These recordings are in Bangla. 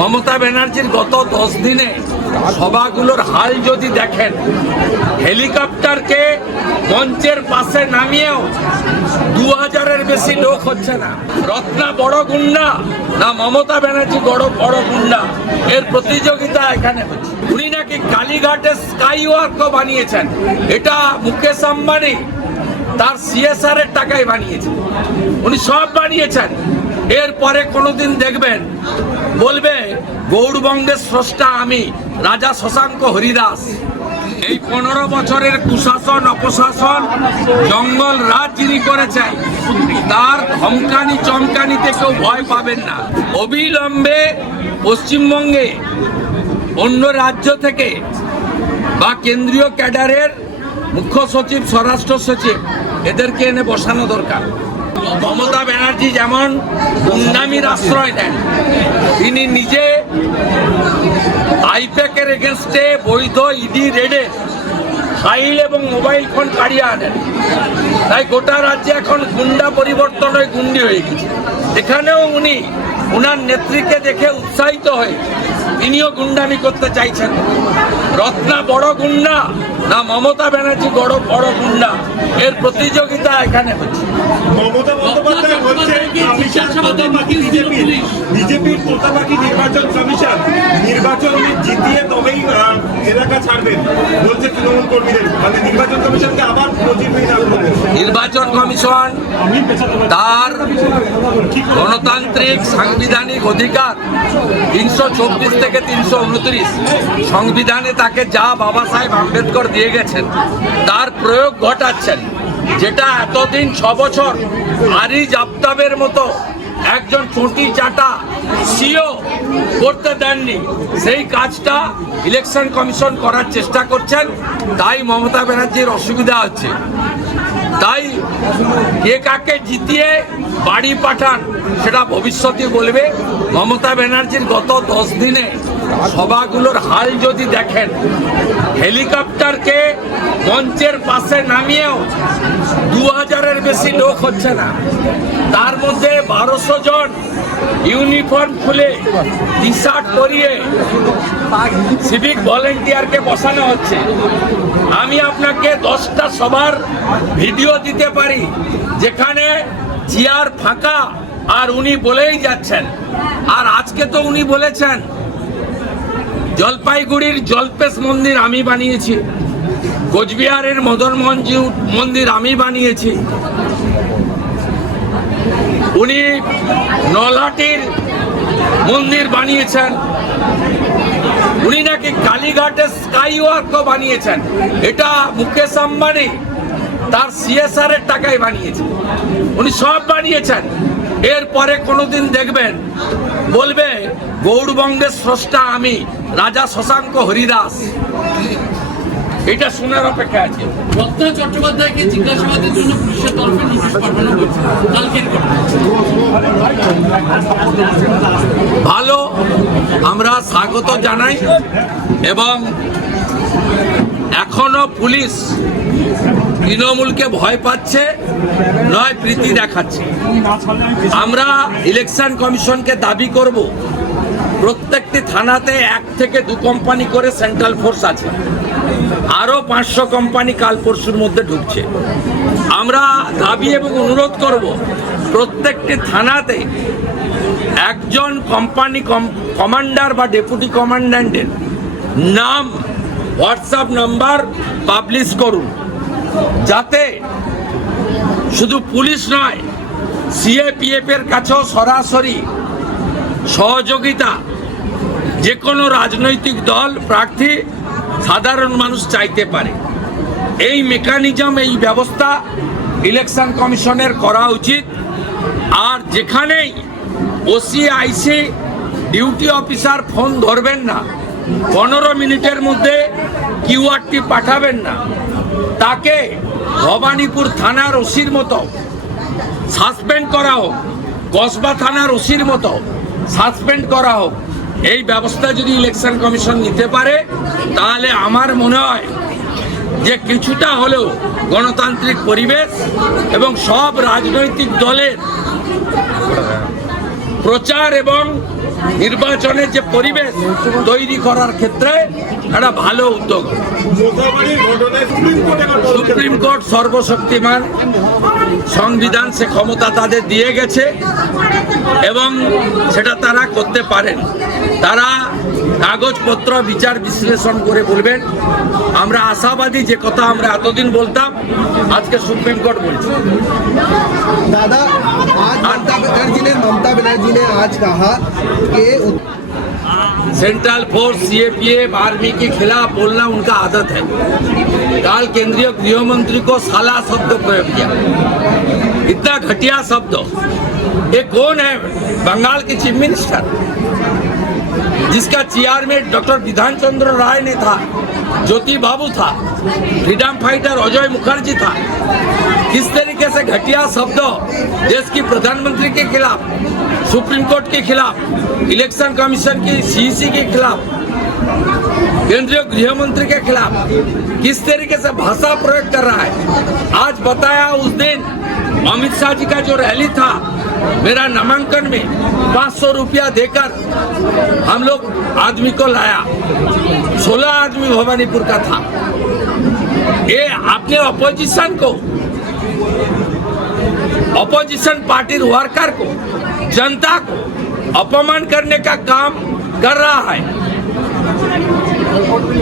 মমতা ব্যানার্জির গত 10 দিনে সভাগুলোর হাল যদি দেখেন, হেলিকপ্টারকে মঞ্চের পাশে নামিয়েও 2000-এর বেশি লোক হচ্ছে না। রত্না বড় গুন্ডা না মমতা ব্যানার্জি বড় গুন্ডা, এর প্রতিযোগিতা এখানে হচ্ছে। উনি নাকি কালীঘাটে স্কাই ওয়াকও বানিয়েছেন, এটা মুকেশ আম্বানি তার CSR এর টাকায় বানিয়েছেন। উনি সব বানিয়েছেন। এরপরে কোনোদিন দেখবেন বলবে গৌড়বঙ্গের স্রষ্টা আমি, রাজা শশাঙ্ক হরিদাস। এই 15 বছরের কুশাসন অপশাসন জঙ্গল রাজ যিনি করেছেন, তার ধমকানি চমকানিতে কেউ ভয় পাবেন না। অবিলম্বে পশ্চিমবঙ্গে অন্য রাজ্য থেকে বা কেন্দ্রীয় ক্যাডারের মুখ্য সচিব, স্বরাষ্ট্র সচিব এদেরকে এনে বসানো দরকার। মমতা ব্যানার্জি যেমন গুন্ডামির আশ্রয় নেন, তিনি নিজে আইপ্যাকের এগেনস্টে বৈধ ইডি রেডে ফাইল এবং মোবাইল ফোন কাড়িয়ে আনেন। তাই গোটা রাজ্যে এখন গুন্ডা পরিবর্তন হয়ে গুন্ডি হয়ে গেছে। এখানেও উনি ওনার নেত্রীকে দেখে উৎসাহিত হয়ে তিনিও গুন্ডামি করতে চাইছেন। রত্না বড় গুন্ডা না মমতা ব্যানার্জি বড় গুন্ডা, এর প্রতিযোগিতা এখানে হচ্ছে। মমতা বন্দ্যোপাধ্যায় বলছেন বিজেপির তোতাপাখি নির্বাচন কমিশন নির্বাচন জিতিয়ে তবেই এলাকা ছাড়বেন বলছে তৃণমূল কর্মীদের। মানে নির্বাচন কমিশনকে আবার নির্বাচন কমিশন তার গণতান্ত্রিক সাংবিধানিক অধিকার 324 থেকে 329 সংবিধানে তাকে যা বাবা সাহেব আম্বেদকর দিয়ে গেছেন তার প্রয়োগ ঘটাচ্ছেন, যেটা এতদিন 6 বছর আরিজ আফতাবের মতো একজন চটি চাটা সিও করতে দেননি, সেই কাজটা ইলেকশন কমিশন করার চেষ্টা করছেন। তাই মমতা ব্যানার্জির অসুবিধা হচ্ছে। তাই কে কাকে জিতিয়ে বাড়ি পাঠান সেটা ভবিষ্যতে বলবে। মমতা ব্যানার্জির গত 10 দিনে সভাগুলোর হাল যদি দেখেন, হেলিকপ্টারকে মঞ্চের পাশে নামিয়েও 2000-এর বেশি লোক হচ্ছে না। তার মধ্যে 1200 জন ইউনিফর্ম খুলে টি-শার্ট পরিয়ে সিভিক ভলেন্টিয়ারকে বসানো হচ্ছে। আমি আপনাকে 10টা সভার ভিডিও দিতে পারি যেখানে চেয়ার ফাঁকা আর উনি বলেই যাচ্ছেন। আর আজকে তো উনি বলেছেন জলপাইগুড়ির জলপেশ মন্দির আমি বানিয়েছি, কোচবিহারের মদনমোহনজি মন্দির আমি বানিয়েছি, উনি নলহাটির মন্দির বানিয়েছেন, উনি নাকি কালীঘাটে স্কাই ওয়াকও বানিয়েছেন, এটা মুকেশ আম্বানি তার CSR এর টাকায় বানিয়েছে। উনি সব বানিয়েছেন। এরপরে কোনোদিন দেখবেন বলবে গৌড়বঙ্গের স্রষ্টা আমি, রাজা শশাঙ্ক হরিদাস। এটা শোনার অপেক্ষা আছে। রত্না চট্টোপাধ্যায়কে জিজ্ঞাসাবাদের জন্য পুলিশের তরফে নোটিশ পাঠানো হয়েছে কালকের ঘটনা। ভালো, আমরা স্বাগত জানাই। এবং এখনো পুলিশ তৃণমূলকে ভয় পাচ্ছে নয় প্রীতি দেখাচ্ছে। আমরা ইলেকশন কমিশনকে দাবি করব, প্রত্যেকটি থানাতে 1 থেকে 2 কোম্পানি করে সেন্ট্রাল ফোর্স আছে, আরও 500 কোম্পানি কাল পরশুর মধ্যে ঢুকছে। আমরা দাবি এবং অনুরোধ করব প্রত্যেকটি থানাতে একজন কোম্পানি কমান্ডার বা ডেপুটি কমান্ড্যান্টের নাম, হোয়াটসঅ্যাপ নাম্বার পাবলিশ করুন, যাতে শুধু পুলিশ নয় CAPF এর কাছেও সরাসরি সহযোগিতা যে কোনো রাজনৈতিক দল, প্রার্থী, সাধারণ মানুষ চাইতে পারে। এই মেকানিজম, এই ব্যবস্থা ইলেকশন কমিশনের করা উচিত। আর যেখানেই OC IC duty officer phone ধরবেন না, 15 মিনিটের মধ্যে QRT পাঠাবেন না, তাকে ভবানীপুর থানার ওসির মতো সাসপেন্ড করা হোক, কসবা থানার ওসির মতো সাসপেন্ড করা হোক। এই ব্যবস্থা যদি ইলেকশন কমিশন নিতে পারে তাহলে আমার মনে হয় যে কিছুটা হলেও গণতান্ত্রিক পরিবেশ এবং সব রাজনৈতিক দলের প্রচার এবং নির্বাচনের যে পরিবেশ তৈরি করার ক্ষেত্রে একটা ভালো উদ্যোগ। মোথাবাড়ির ঘটনায় সুপ্রিম কোর্ট সর্বশক্তিমান, সংবিধান সে ক্ষমতা তাদের দিয়ে গেছে এবং সেটা তারা করতে পারেন। তারা কাগজপত্র বিচার বিশ্লেষণ করে বলবেন। আমরা আশাবাদী, যে কথা আমরা এতদিন বলতাম আজকে সুপ্রিম कोर्ट बोलছে। दादा आज ममता बनर्जी ने आज कहा कि सेंट्रल फोर्स सीएपीएफ आर्मी के खिलाफ बोलना उनका आदत है। कल केंद्रीय गृह मंत्री को साला शब्द प्रयोग किया, इतना घटिया शब्द। ये कौन है? बंगाल के चीफ मिनिस्टर, जिसका चेयर में डॉक्टर विधान चंद्र राय ने था, ज्योति बाबू था, फ्रीडम फाइटर अजय मुखर्जी था। किस तरीके से घटिया शब्द देश की प्रधानमंत्री के खिलाफ, सुप्रीम कोर्ट के खिलाफ, इलेक्शन कमीशन की सीईसी के खिलाफ, केंद्रीय गृह मंत्री के खिलाफ किस तरीके से भाषा प्रयोग कर रहा है। आज बताया उस दिन अमित शाह जी का जो रैली था, मेरा नामांकन में 500 रुपया देकर हम लोग आदमी को लाया। 16 आदमी भवानीपुर का था। ये अपने अपोजिशन को, अपोजिशन पार्टी वर्कर को, जनता को अपमान करने का काम कर रहा है।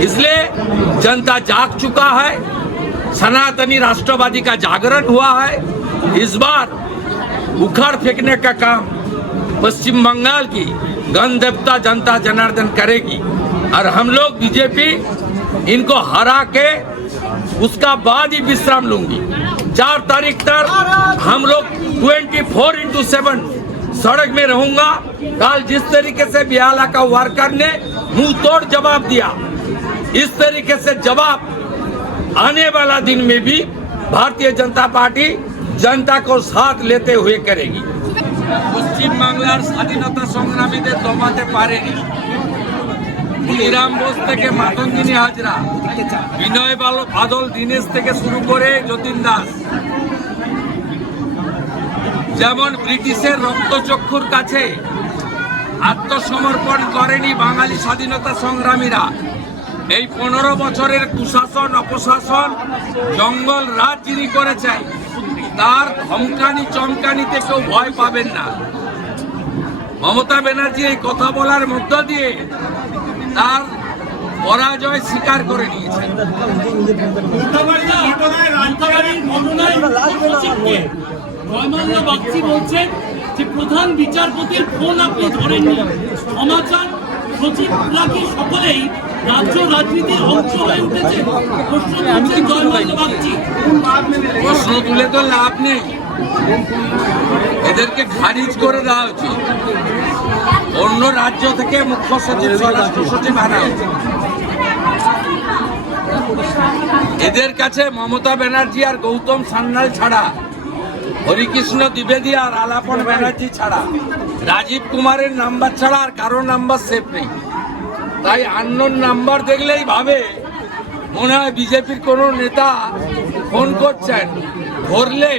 इसलिए जनता जाग चुका है, सनातनी राष्ट्रवादी का जागरण हुआ है। इस बार उखाड़ फेंकने का काम पश्चिम बंगाल की गणदेवता जनता जनार्दन करेगी और हम लोग बीजेपी इनको हरा के उसका बाद ही विश्राम लूंगी। 4 तारीख तक हम लोग 24/7 सड़क में रहूंगा। कल जिस तरीके से बियाला का वर्कर ने मुंह तोड़ जवाब दिया, इस तरीके से जवाब आने वाला दिन में भी भारतीय जनता पार्टी जनता को साथ लेते हुए करेगी। পশ্চিম বাংলার স্বাধীনতা সংগ্রামীদের দমাতে পারেনি। ক্ষুদিরাম বোস থেকে মাতঙ্গিনী হাজরা, বিনয় বাদল দীনেশ থেকে শুরু করে যতীন দাস, যেমন ব্রিটিশের রক্তচক্ষুর কাছে আত্মসমর্পণ করেনি বাঙালি স্বাধীনতা সংগ্রামীরা। এই 15 বছরের কুশাসন অপশাসন জঙ্গল রাজ যিনি করেছেন, তার ধমকানি চমকানিতে কেউ ভয় পাবেন না। মমতা ব্যানার্জি এই কথা বলার মধ্য দিয়ে তার পরাজয় স্বীকার করে নিয়েছেন। জয়মাল্য বাগচি বলছেন যে প্রধান বিচারপতির ফোন আপনি ধরেননি, ক্ষমা চান। সচিবরা কি সকলেই রাজ্য রাজনীতির অংশ হয়ে উঠেছে? প্রশ্ন তুলছেন জয়মাল্য বাগচি। প্রশ্ন তুলে তো লাভ নেই, এদেরকে খারিজ করে দেওয়া উচিত। অন্য রাজ্য থেকে মুখ্য সচিব, স্বরাষ্ট্র সচিব আনা উচিত। এদের কাছে মমতা ব্যানার্জি আর গৌতম সান্যাল ছাড়া, হরিকৃষ্ণ দ্বিবেদী আর আলাপন ব্যানার্জি ছাড়া, রাজীব কুমারের নাম্বার ছাড়া আর কারো নাম্বার সেভ নেই। তাই আননোন নাম্বার দেখলেই ভাবে মনে হয় বিজেপির কোনো নেতা ফোন করছেন। ধরলে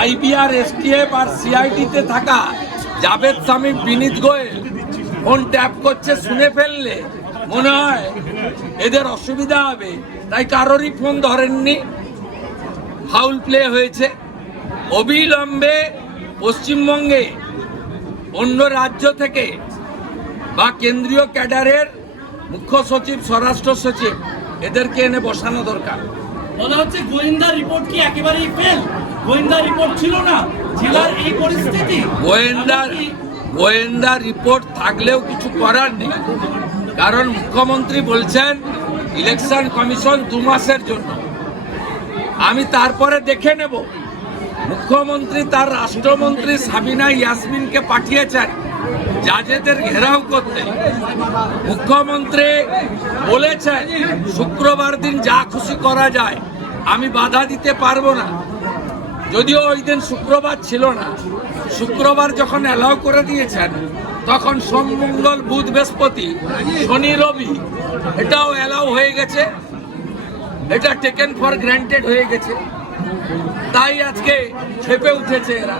আইবিআর, এসটিএফ আর সিআইডিতে থাকা জাভেদ শামীম, বিনীত গোয়েল ফোন ট্যাপ করছে, শুনে ফেললে মনে হয় এদের অসুবিধা হবে। তাই কারোরই ফোন ধরেননি, ফাউল প্লে হয়েছে। অবিলম্বে পশ্চিমবঙ্গে অন্য রাজ্য থেকে বা কেন্দ্রীয় ক্যাডারের মুখ্য সচিব, স্বরাষ্ট্র সচিব এদেরকে এনে বসানো দরকার। বলা হচ্ছে গোয়েন্দা রিপোর্ট কি একেবারেই ফেল? গোয়েন্দা রিপোর্ট ছিল না, জেলার এই পরিস্থিতি। গোয়েন্দা রিপোর্ট থাকলেও কিছু করার নেই, কারণ মুখ্যমন্ত্রী বলছেন ইলেকশন কমিশন 2 মাসের জন্য। আমি তারপরে দেখে নেব। মুখ্যমন্ত্রী তার রাষ্ট্রমন্ত্রী সাবিনা ইয়াসমিনকে পাঠিয়েছেন জাজেদের ঘেরাও করতে। মুখ্যমন্ত্রী বলেছেন শুক্রবার দিন যা খুশি করা যায়, আমি বাধা দিতে পারবো না। যদিও ওই দিন শুক্রবার ছিল না, শুক্রবার যখন অ্যালাউ করে দিয়েছেন তখন সোম, মঙ্গল, বুধ, বৃহস্পতি, শনি, রবি এটাও অ্যালাউ হয়ে গেছে। এটা টেকেন ফর গ্রান্টেড হয়ে গেছে। তাই আজকে খেপে উঠেছে এরা।